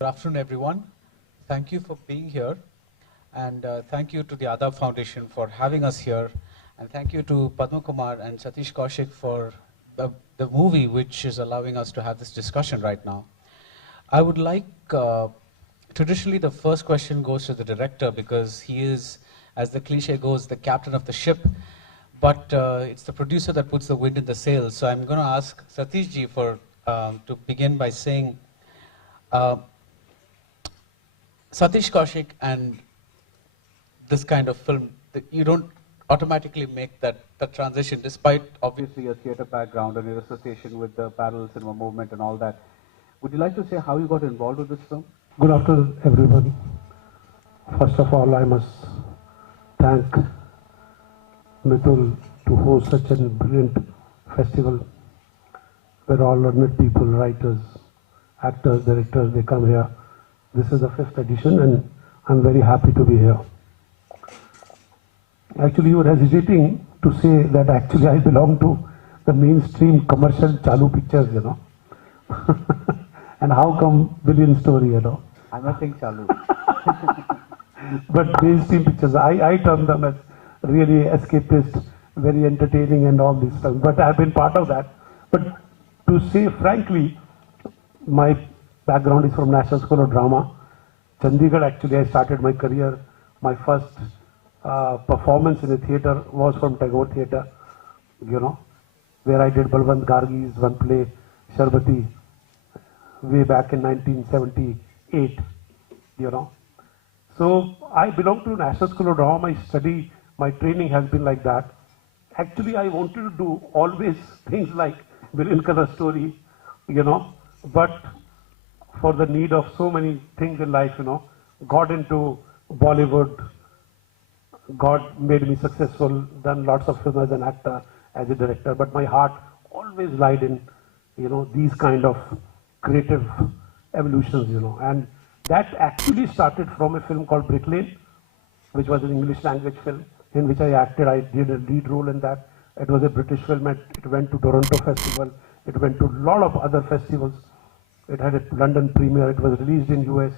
Good afternoon, everyone. Thank you for being here. And thank you to the Adab Foundation for having us here. And thank you to Padma Kumar and Satish Kaushik for the movie which is allowing us to have this discussion right now. I would like, traditionally the first question goes to the director because he is, as the cliche goes, the captain of the ship. But it's the producer that puts the wind in the sails. So I'm going to ask Satish ji to begin by saying, Satish Kaushik and this kind of film, you don't automatically make that transition, despite obviously a theatre background and your association with the parallel cinema movement and all that. Would you like to say how you got involved with this film? Good afternoon, everyone. First of all, I must thank Mithul to host such a brilliant festival where all learned people, writers, actors, directors, they come here. This is the 5th edition and I'm very happy to be here. Actually, you were hesitating to say that actually I belong to the mainstream commercial Chalu pictures, you know. And how come Billion Story, you know? I'm not saying Chalu. But mainstream pictures, I term them as really escapist, very entertaining and all this stuff. But I've been part of that. But to say frankly, my background is from National School of Drama. Chandigarh, actually, I started my career. My first performance in a theatre was from Tagore Theatre, you know, where I did Balwant Gargi's one play, Sharbati, way back in 1978, you know. So I belong to National School of Drama. My study, my training has been like that. Actually, I wanted to do always things like Billion Color Story, you know, but for the need of so many things in life, you know, got into Bollywood. God made me successful, done lots of films as an actor, as a director, but my heart always lied in, you know, these kind of creative evolutions, you know. And that actually started from a film called Brick Lane, which was an English language film in which I acted. I did a lead role in that. It was a British film. It went to Toronto Festival. It went to a lot of other festivals. It had a London premiere. It was released in US,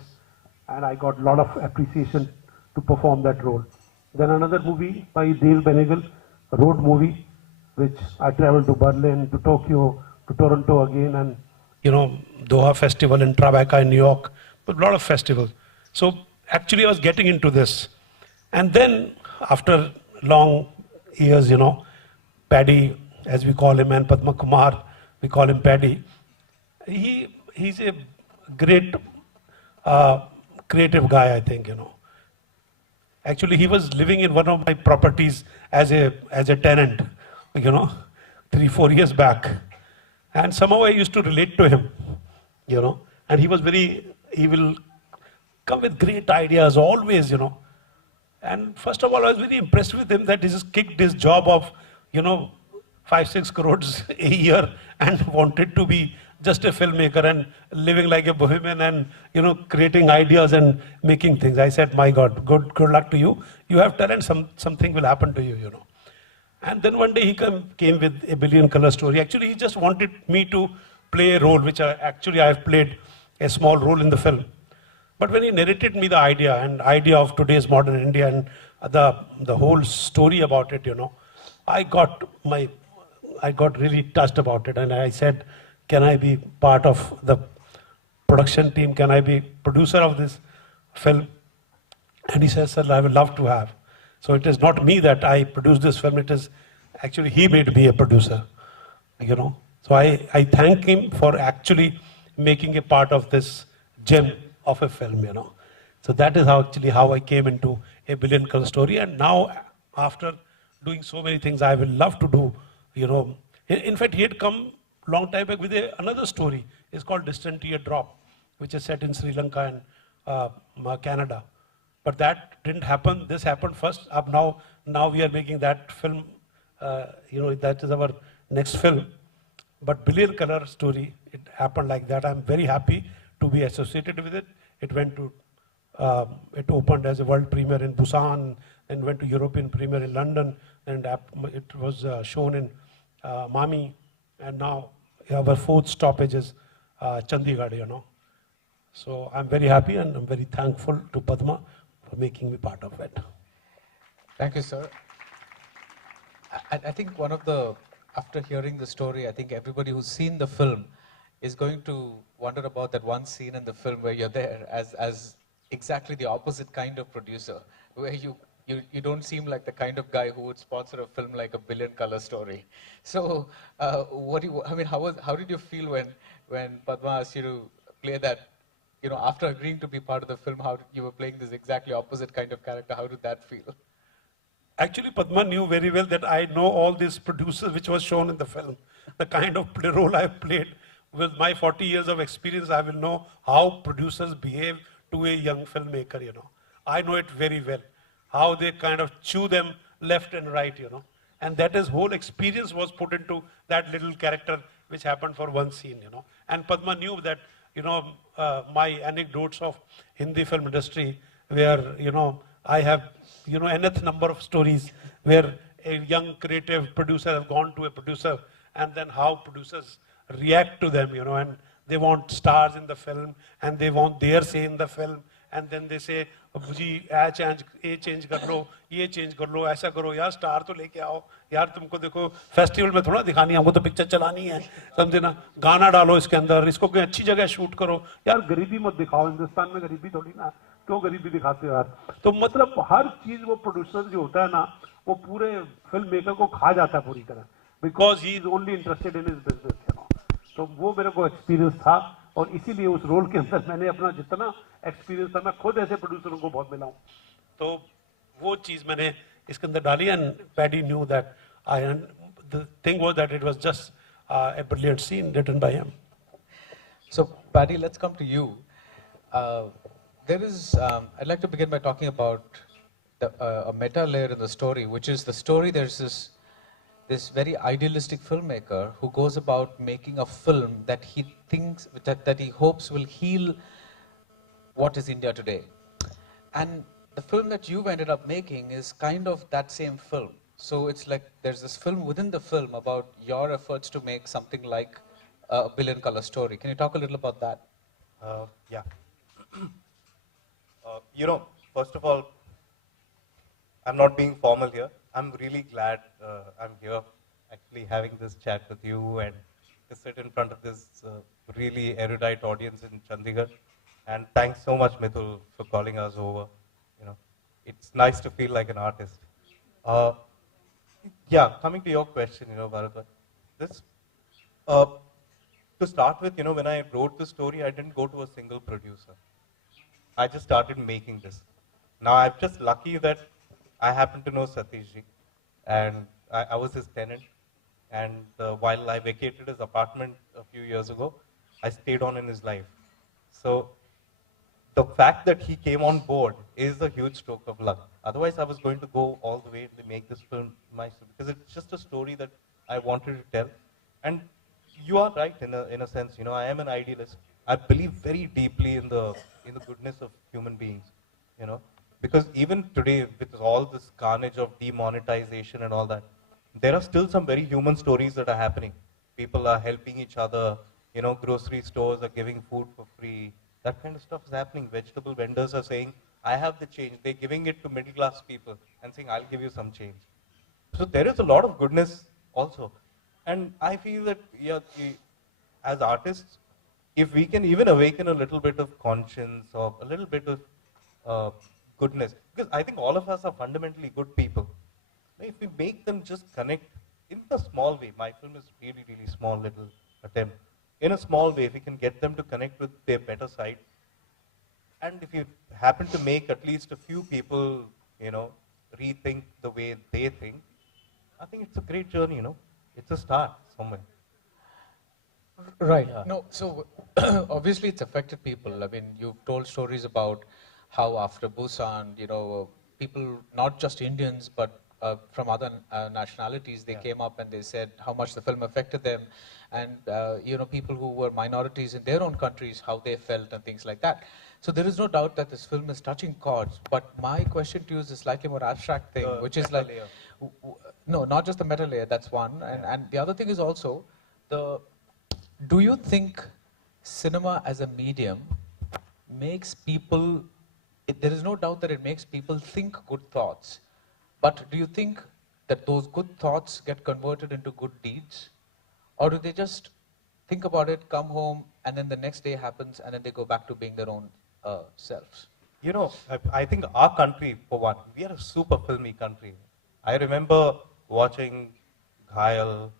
and I got a lot of appreciation to perform that role. Then another movie by Dale Benegal, a road movie, which I traveled to Berlin, to Tokyo, to Toronto again, and you know, Doha Festival in Tribeca in New York, a lot of festivals. So actually I was getting into this. And then after long years, you know, Paddy, as we call him, and Padma Kumar, we call him Paddy, he's a great creative guy, I think, you know. Actually, he was living in one of my properties as a tenant, you know, 3-4 years back. And somehow I used to relate to him, you know, and he will come with great ideas always, you know. And first of all, I was very impressed with him that he just kicked his job of, you know, 5-6 crores a year and wanted to be just a filmmaker and living like a bohemian and, you know, creating ideas and making things. I said, my God, good luck to you. You have talent, something will happen to you, you know. And then one day he came with a Billion Color Story. Actually, he just wanted me to play a role, which I have played a small role in the film. But when he narrated me the idea of today's modern India and the whole story about it, you know, I got really touched about it. And I said, can I be part of the production team? Can I be producer of this film? And he says, sir, I would love to have. So it is not me that I produced this film, it is actually he made me a producer, you know. So I thank him for actually making a part of this gem of a film, you know. So that is how I came into a Billion Color Story. And now, after doing so many things, I will love to do, you know. In fact, he had come long time back with another story. It's called Distant Teardrop, which is set in Sri Lanka and Canada. But that didn't happen. This happened first. Now we are making that film. You know, that is our next film. But Billion Color Story, it happened like that. I'm very happy to be associated with it. It went to, it opened as a world premiere in Busan, and went to European premiere in London, and it was shown in Mami, and now our 4th stoppage is Chandigarh, you know. So I'm very happy and I'm very thankful to Padma for making me part of it. Thank you, sir. I think one of the, after hearing the story, I think everybody who's seen the film is going to wonder about that one scene in the film where you're there as exactly the opposite kind of producer, where you don't seem like the kind of guy who would sponsor a film like A Billion Color Story. So, I mean, how did you feel when Padma asked you to play that? You know, after agreeing to be part of the film, you were playing this exactly opposite kind of character? How did that feel? Actually, Padma knew very well that I know all these producers which was shown in the film. The kind of role I've played. With my 40 years of experience, I will know how producers behave to a young filmmaker, you know. I know it very well. How they kind of chew them left and right, you know. And that his whole experience was put into that little character which happened for one scene, you know. And Padma knew that, you know, my anecdotes of Hindi film industry where, you know, I have, you know, nth number of stories where a young creative producer has gone to a producer and then how producers react to them, you know, and they want stars in the film and they want their say in the film and then they say, जी ये change कर लो, ये change कर लो, ऐसा करो यार, star तो लेके आओ यार, तुमको देखो फेस्टिवल में थोड़ा दिखानी है, हमको तो पिक्चर चलानी है, समझे ना, गाना डालो इसके अंदर, इसको कोई अच्छी जगह शूट करो यार, गरीबी मत दिखाओ, हिंदुस्तान में गरीबी थोड़ी ना, क्यों गरीबी दिखाते हो यार? तो मतलब हर चीज वो प्रोड्यूसर जो होता है ना, वो पूरे फिल्म मेकर को खा जाता है पूरी तरह, because he is only interested in his business, you know. तो वो मेरे को एक्सपीरियंस था और इसीलिए उस रोल के अंदर मैंने अपना जितना एक्सपीरियंस था, मैं खुद ऐसे प्रोड्यूसरों को बहुत मिला हूँ, तो वो चीज मैंने इसके अंदर डाली. And paddy knew that I, the thing was that it was just a brilliant scene written by him. So, Paddy, let's come to you. There is, I'd like to begin by talking about a meta layer in the story, which is the story. There's this very idealistic filmmaker who goes about making a film that he thinks, that he hopes will heal what is India today. And the film that you've ended up making is kind of that same film. So it's like there's this film within the film about your efforts to make something like A Billion Color Story. Can you talk a little about that? Yeah. You know, first of all, I'm not being formal here. I'm really glad I'm here, actually having this chat with you and to sit in front of this really erudite audience in Chandigarh. And thanks so much, Mithul, for calling us over. You know, it's nice to feel like an artist. Yeah, coming to your question, you know, Bharat, this, to start with, you know, when I wrote the story, I didn't go to a single producer. I just started making this. Now, I'm just lucky that I happen to know Satish ji, and I was his tenant. And while I vacated his apartment a few years ago, I stayed on in his life. So the fact that he came on board is a huge stroke of luck. Otherwise, I was going to go all the way to make this film myself, because it's just a story that I wanted to tell. And you are right in a sense. You know, I am an idealist. I believe very deeply in the goodness of human beings. You know, because even today, with all this carnage of demonetization and all that, there are still some very human stories that are happening. People are helping each other. You know, grocery stores are giving food for free. That kind of stuff is happening. Vegetable vendors are saying, I have the change. They're giving it to middle class people and saying, I'll give you some change. So there is a lot of goodness also. And I feel that, yeah, as artists, if we can even awaken a little bit of conscience or a little bit of goodness, because I think all of us are fundamentally good people. If we make them just connect in a small way, my film is really, really small little attempt. In a small way, if we can get them to connect with their better side, and if you happen to make at least a few people, you know, rethink the way they think, I think it's a great journey, you know. It's a start somewhere. Right. Yeah. No, so obviously it's affected people. I mean, you've told stories about how after Busan, you know, people, not just Indians, but from other nationalities, they came up and they said how much the film affected them, and you know, people who were minorities in their own countries, how they felt and things like that. So there is no doubt that this film is touching chords. But my question to you is a slightly more abstract thing, which is like, no, not just the meta layer. That's one, and the other thing is also the. Do you think cinema as a medium makes people, there is no doubt that it makes people think good thoughts. But do you think that those good thoughts get converted into good deeds? Or do they just think about it, come home, and then the next day happens, and then they go back to being their own selves? You know, I think our country, for one, we are a super filmy country. I remember watching Ghayal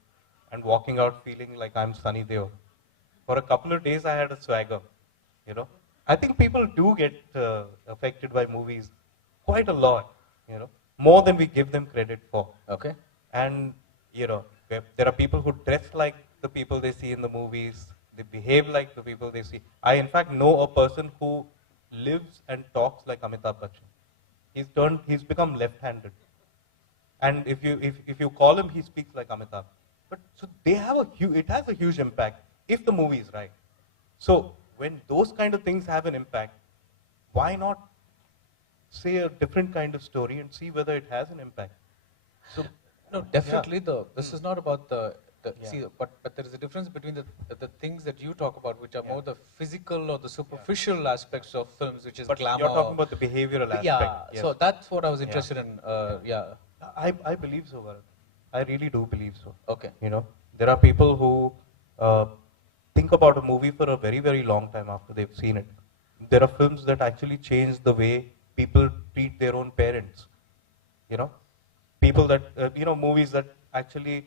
and walking out feeling like I'm Sunny Deol. For a couple of days, I had a swagger. You know, I think people do get affected by movies quite a lot. You know, more than we give them credit for. Okay. And you know, there are people who dress like the people they see in the movies. They behave like the people they see. I, in fact, know a person who lives and talks like Amitabh Bachchan. He's become left-handed. And if you call him, he speaks like Amitabh. But so they have it has a huge impact if the movie is right. So when those kind of things have an impact, why not say a different kind of story and see whether it has an impact? So no, definitely this is not about the Yeah. see, but there is a difference between the things that you talk about, which are more the physical or the superficial aspects of films, which is But glamour. you're talking about the behavioral aspect. Yeah, Yes. so that's what I was Yeah. interested in. Yeah. I believe so, Bharat. I really do believe so. Okay. You know, there are people who think about a movie for a very, very long time after they've seen it. There are films that actually change the way people treat their own parents. You know, people that, movies that actually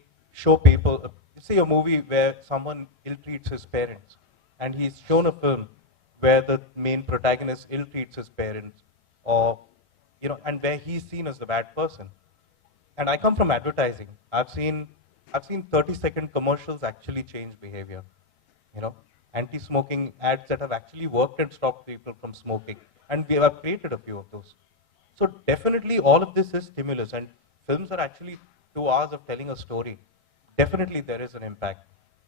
show people, say a movie where someone ill-treats his parents, and he's shown a film where the main protagonist ill-treats his parents, or, and where he's seen as the bad person. And I come from advertising. I've seen 30-second commercials actually change behavior. You know, anti-smoking ads that have actually worked and stopped people from smoking. And we have created a few of those. So definitely all of this is stimulus, and films are actually 2 hours of telling a story. Definitely there is an impact.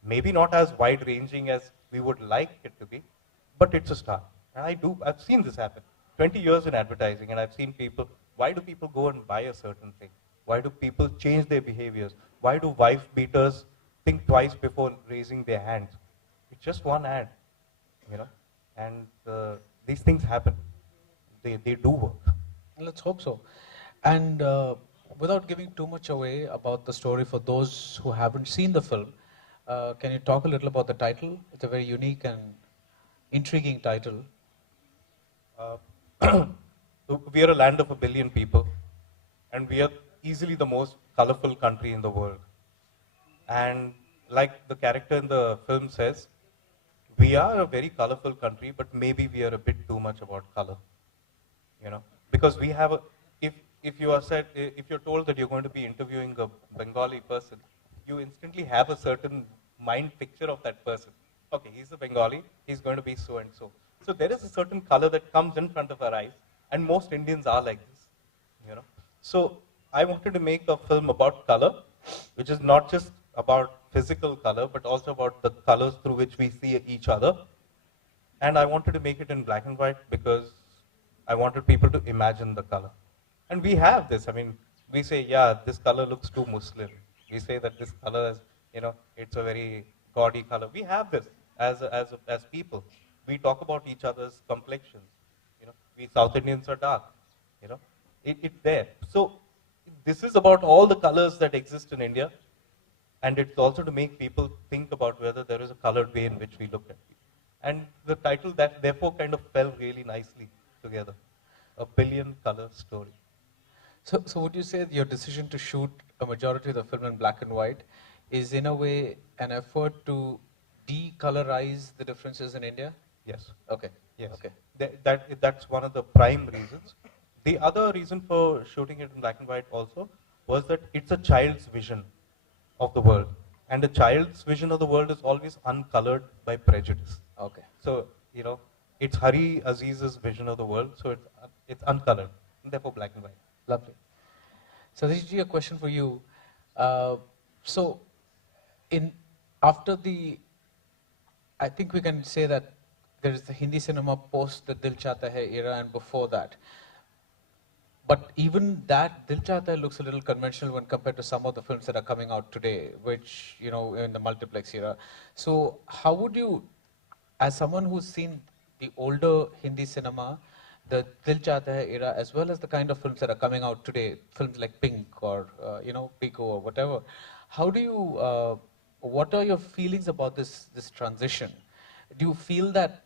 Maybe not as wide-ranging as we would like it to be, but it's a start. And I've seen this happen. 20 years in advertising, and I've seen people, why do people go and buy a certain thing? Why do people change their behaviors? Why do wife beaters think twice before raising their hands? It's just one ad, and these things happen. They do work. Let's hope so. And without giving too much away about the story for those who haven't seen the film, can you talk a little about the title? It's a very unique and intriguing title. We are a land of 1 billion people, and we are easily the most colorful country in the world. And like the character in the film says, we are a very colorful country, but maybe we are a bit too much about color. Because we have if you're told that you're going to be interviewing a Bengali person, you instantly have a certain mind picture of that person. Okay, he's a Bengali, he's going to be so and so. So there is a certain color that comes in front of our eyes, and most Indians are like this. So I wanted to make a film about color, which is not just about physical color, but also about the colors through which we see each other. And I wanted to make it in black and white because I wanted people to imagine the color. And we have this. I mean, we say, yeah, this color looks too Muslim. We say that this color is, it's a very gaudy color. We have this as people. We talk about each other's complexions. We South Indians are dark. It's there. So this is about all the colors that exist in India. And it's also to make people think about whether there is a colored way in which we look at people. And the title that therefore kind of fell really nicely together. A billion color story. So would you say your decision to shoot a majority of the film in black and white is in a way an effort to decolorize the differences in India? Yes. Okay. Yes. Okay. That's one of the prime reasons. The other reason for shooting it in black and white also was that it's a child's vision of the world. And a child's vision of the world is always uncolored by prejudice. Okay. So, it's Hari Aziz's vision of the world, so it's uncolored, and therefore black and white. Lovely. Satishji, a question for you. So, I think we can say that there is the Hindi cinema post the Dil Chahta Hai era and before that. But even that, Dil Chahta Hai looks a little conventional when compared to some of the films that are coming out today, which, in the multiplex era. So how would you, as someone who's seen the older Hindi cinema, the Dil Chahta Hai era, as well as the kind of films that are coming out today, films like Pink or Pico or whatever. How do you, what are your feelings about this transition? Do you feel that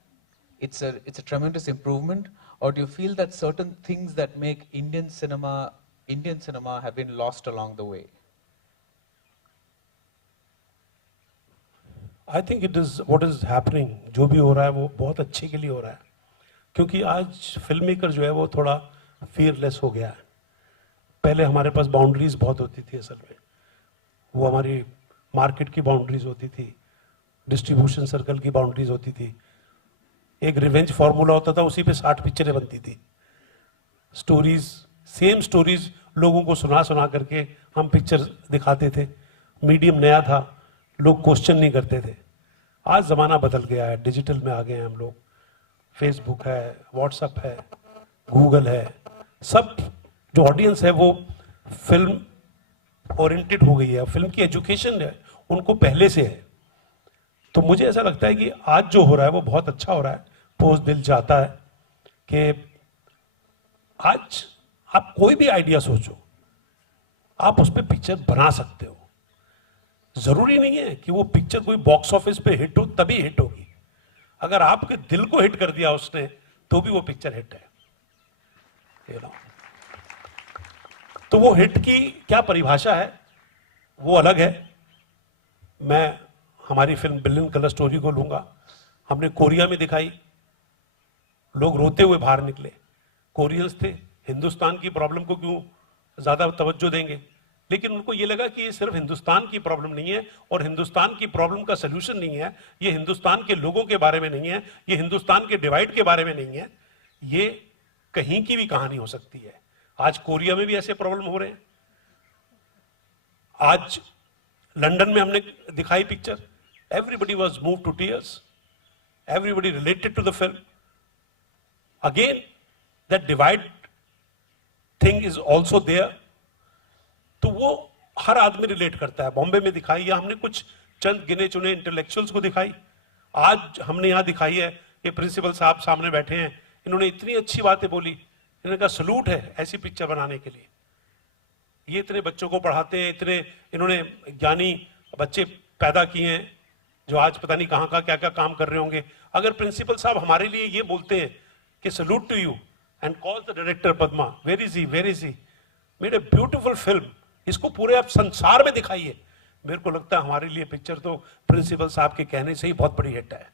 it's a tremendous improvement, or do you feel that certain things that make Indian cinema have been lost along the way? I think it is what is happening, जो भी हो रहा है वो बहुत अच्छे के लिए हो रहा है, क्योंकि आज फिल्म मेकर जो है वो थोड़ा फियरलेस हो गया है. पहले हमारे पास बाउंड्रीज बहुत होती थी, असल में वो हमारी मार्केट की बाउंड्रीज होती थी, डिस्ट्रीब्यूशन सर्कल की बाउंड्रीज होती थी, एक रिवेंज फार्मूला होता था, उसी पे 60 पिक्चरें बनती थी. स्टोरीज, सेम स्टोरीज लोगों को सुना सुना करके हम पिक्चर दिखाते थे. मीडियम नया था, लोग क्वेश्चन नहीं करते थे. आज ज़माना बदल गया है, डिजिटल में आ गए हैं हम लोग. फेसबुक है, व्हाट्सएप है, गूगल है, सब जो ऑडियंस है वो फिल्म ओरिएंटेड हो गई है. फिल्म की एजुकेशन है उनको पहले से है. तो मुझे ऐसा लगता है कि आज जो हो रहा है वो बहुत अच्छा हो रहा है. पोस्ट दिल चाहता है कि आज आप कोई भी आइडिया सोचो, आप उस पर पिक्चर बना सकते हो. जरूरी नहीं है कि वो पिक्चर कोई बॉक्स ऑफिस पे हिट हो तभी हिट होगी. अगर आपके दिल को हिट कर दिया उसने तो भी वो पिक्चर हिट है. तो वो हिट की क्या परिभाषा है वो अलग है. मैं हमारी फिल्म बिलियन कलर स्टोरी को लूंगा. हमने कोरिया में दिखाई, लोग रोते हुए बाहर निकले. कोरियंस थे, हिंदुस्तान की प्रॉब्लम को क्यों ज्यादा तवज्जो देंगे, लेकिन उनको ये लगा कि ये सिर्फ हिंदुस्तान की प्रॉब्लम नहीं है और हिंदुस्तान की प्रॉब्लम का सलूशन नहीं है, ये हिंदुस्तान के लोगों के बारे में नहीं है, ये हिंदुस्तान के डिवाइड के बारे में नहीं है, ये कहीं की भी कहानी हो सकती है. आज कोरिया में भी ऐसे प्रॉब्लम हो रहे हैं. आज लंदन में हमने दिखाई picture, everybody was move to tears, everybody related to the film. Again that divide thing is also there. तो वो हर आदमी रिलेट करता है. बॉम्बे में दिखाई या हमने कुछ चंद गिने चुने इंटेलेक्चुअल्स को दिखाई. आज हमने यहाँ दिखाई है कि प्रिंसिपल साहब सामने बैठे हैं, इन्होंने इतनी अच्छी बातें बोली, इन्होंने कहा सलूट है ऐसी पिक्चर बनाने के लिए. ये इतने बच्चों को पढ़ाते हैं, इतने इन्होंने ज्ञानी बच्चे पैदा किए हैं जो आज पता नहीं कहाँ का क्या क्या काम कर रहे होंगे. अगर प्रिंसिपल साहब हमारे लिए ये बोलते हैं कि salute to you and call the director Padma, where is he made a beautiful film, इसको पूरे आप संसार में दिखाइए. मेरे को लगता है हमारे लिए पिक्चर तो प्रिंसिपल साहब के कहने से ही बहुत बड़ी हिट है.